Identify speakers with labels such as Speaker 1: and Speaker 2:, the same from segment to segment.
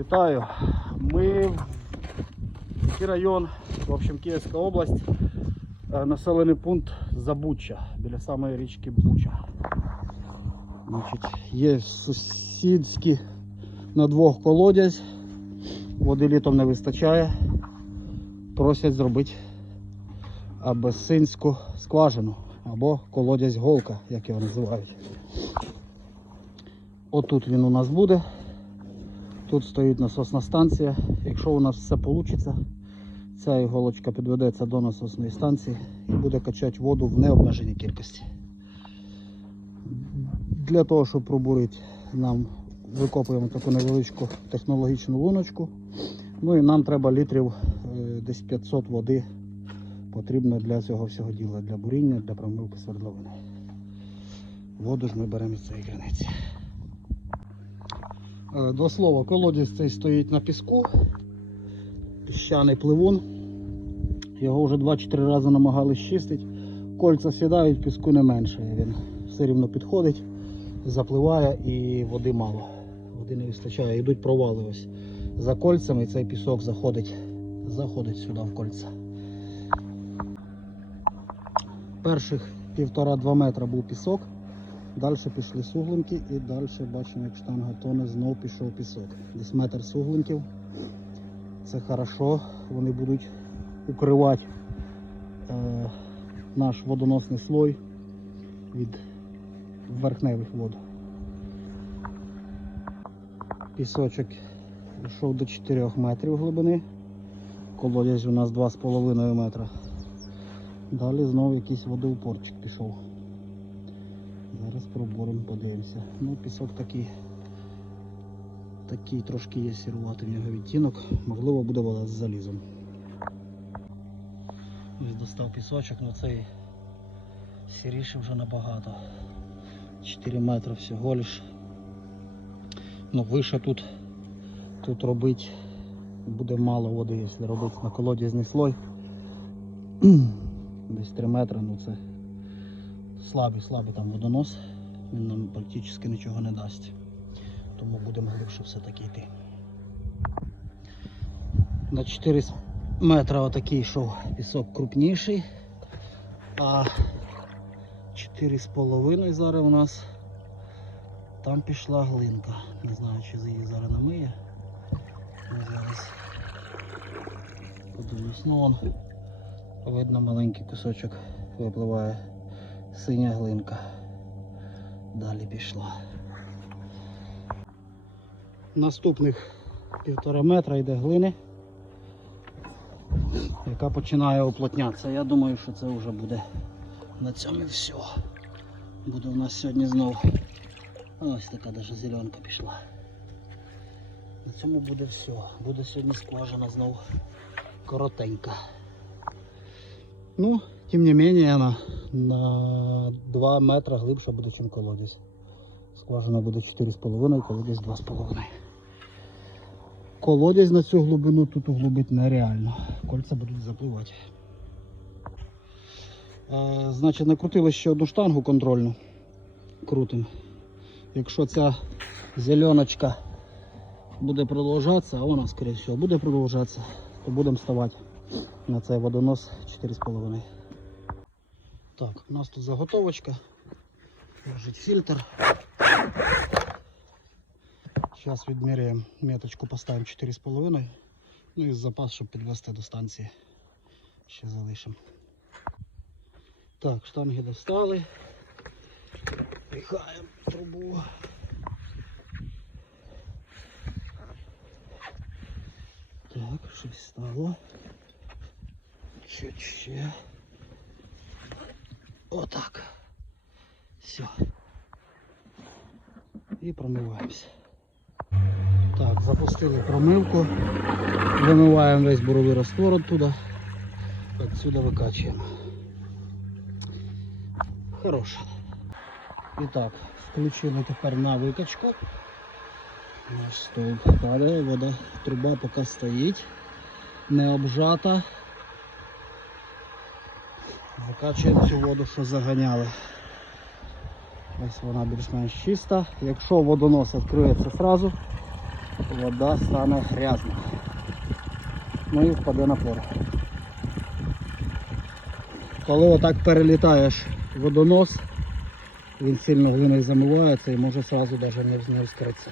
Speaker 1: Вітаю. Ми в район, в общем, Київська область, е, населений пункт Забуча, біля самої річки Буча. Значить, є сусідські на двох колодязь, води літом не вистачає. Просять зробити абесинську скважину або колодязь голка, як його називають. Отут він у нас буде. Тут стоїть насосна станція. Якщо у нас все вийде, ця іголочка підведеться до насосної станції і буде качати воду в необмеженій кількості. Для того, щоб пробурити, нам викопуємо таку невеличку технологічну луночку. Ну і нам треба літрів е, десь 500 води потрібно для цього всього діла, для буріння, для промивки свердловини. Воду ж ми беремо із цієї криниці. Е, До слова, колодязь цей стоїть на піску, піщаний пливун. Його вже 2-4 рази намагались чистити. Кольця сідають, піску не менше. Він все рівно підходить, запливає і води мало. Води не вистачає. Йдуть провали ось. За кольцями і цей пісок заходить, заходить сюди в кольця. Перших півтора-два метра був пісок. Далі пішли суглинки і далі бачимо, як штанга тоне, знов пішов пісок. Десь метр суглинків. Це хорошо, вони будуть укривати е, наш водоносний слой від верхневих вод. Пісочок йшов до 4 метрів глибини. Колодязь у нас 2,5 метра. Далі знову якийсь водоупорчик пішов. Зараз проборемо, подивимося. Ну, пісок такий, такий трошки є сіруватий в нього відтінок. Можливо, буде вода з залізом. Ось достав пісочок, але цей сіріший вже набагато. 4 метри всього лиш. Ну, вище тут, тут робити буде мало води, якщо робити на колодязний слой. Десь 3 метри, ну це слабий, слабий там водонос, він нам практично нічого не дасть. Тому будемо глибше все-таки йти. На 4 метри отакий йшов пісок крупніший, а 4,5 зараз у нас там пішла глинка. Не знаю, чи її зараз намиє. Ну, зараз подивлюсь. Ну вон видно маленький кусочок випливає синя глинка. Далі пішла. Наступних півтора метра йде глини, яка починає уплотнятися. Я думаю, що це вже буде на цьому і все. Буде у нас сьогодні знов ось така даже зеленка пішла. На цьому буде все. Буде сьогодні скважина знов коротенька. Ну, тим не менее, она на 2 метра глибше буде, ніж колодязь. Скважина буде 4,5, колодязь 2,5. Колодязь на цю глибину тут углубити нереально. Кольця будуть запливати. Е, значить, накрутили ще одну штангу контрольну. Крутим. Якщо ця зеленочка буде продовжатися, а вона, скоріше всього, буде продовжатися, то будемо ставати на цей водонос 4,5. Так, у нас тут заготовочка. Лежить фільтр. Зараз відміряємо меточку, поставимо 4,5. Ну і запас, щоб підвести до станції. Ще залишимо. Так, штанги достали. Пихаємо трубу. Так, щось стало. Чуть ще. Отак. Все. І промиваємося. Так, запустили промивку. Вимиваємо весь буровий раствор оттуда. Отсюда викачуємо. Хороше. І так, включили тепер на викачку. Наш стовп падає, вода, труба поки стоїть, не обжата. Закачуємо цю воду, що заганяли. Ось вона більш-менш чиста. Якщо водонос відкриється одразу, вода стане грязна. Ну і впаде на пору. Коли отак перелітаєш водонос, він сильно глиною замивається і може одразу навіть не вскритися.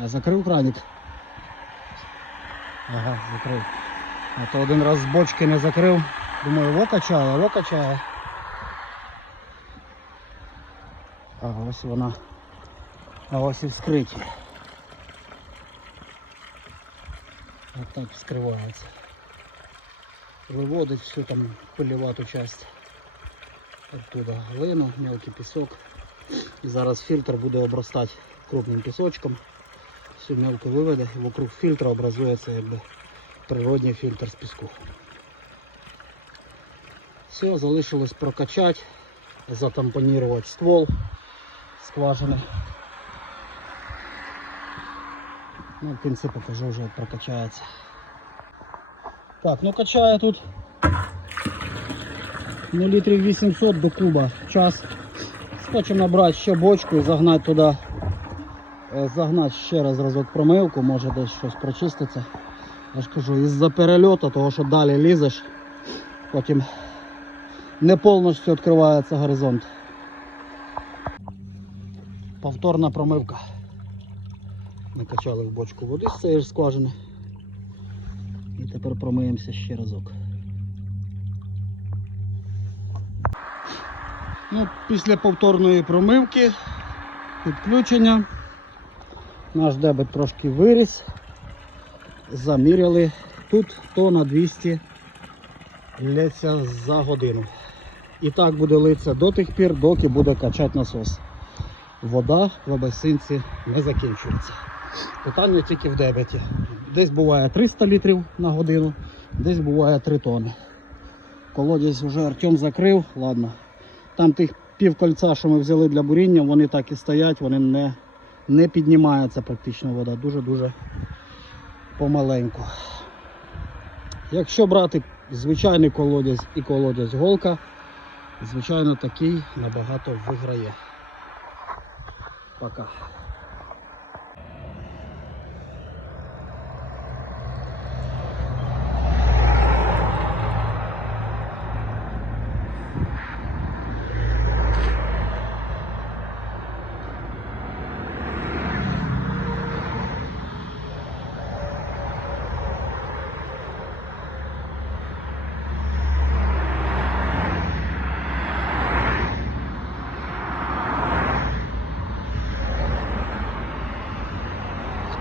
Speaker 1: Я закрив краник. Ага, закрив. А то один раз з бочки не закрив. Думаю, во качає, во качає. А ось вона. А ось і вскриті. Ось так вскривається. Виводить всю там пилювату часть. Оттуда глину, мелкий пісок. І зараз фільтр буде обростати крупним пісочком. Всю мелку виведе і вокруг фільтра образується якби природний фільтр з піску. Все, залишилось прокачати, затампонувати ствол скважини. Ну, в кінці покажу вже як прокачається. Так, ну качає тут ну, літрів 800 до куба час. Хочемо набрати ще бочку і загнати туди, е, загнати ще раз разок промивку, може десь щось прочиститься. Я ж кажу, із-за перельоту, того що далі лізеш, потім не повністю відкривається горизонт. Повторна промивка. Накачали в бочку води з цієї ж скважини. І тепер промиємося ще разок. Ну, після повторної промивки, підключення, наш дебет трошки виріс. Заміряли. Тут то на 200 лється за годину. І так буде литися до тих пір, доки буде качати насос. Вода в абасинці не закінчується. Питання тільки в дебеті. Десь буває 300 літрів на годину, десь буває 3 тони. Колодязь вже Артем закрив, ладно. Там тих пів кольця, що ми взяли для буріння, вони так і стоять, вони не, не піднімається практично вода. Дуже-дуже помаленьку. Якщо брати звичайний колодязь і колодязь голка, звичайно такий набагато виграє. Пока.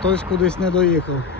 Speaker 1: Хтось кудись не доїхав.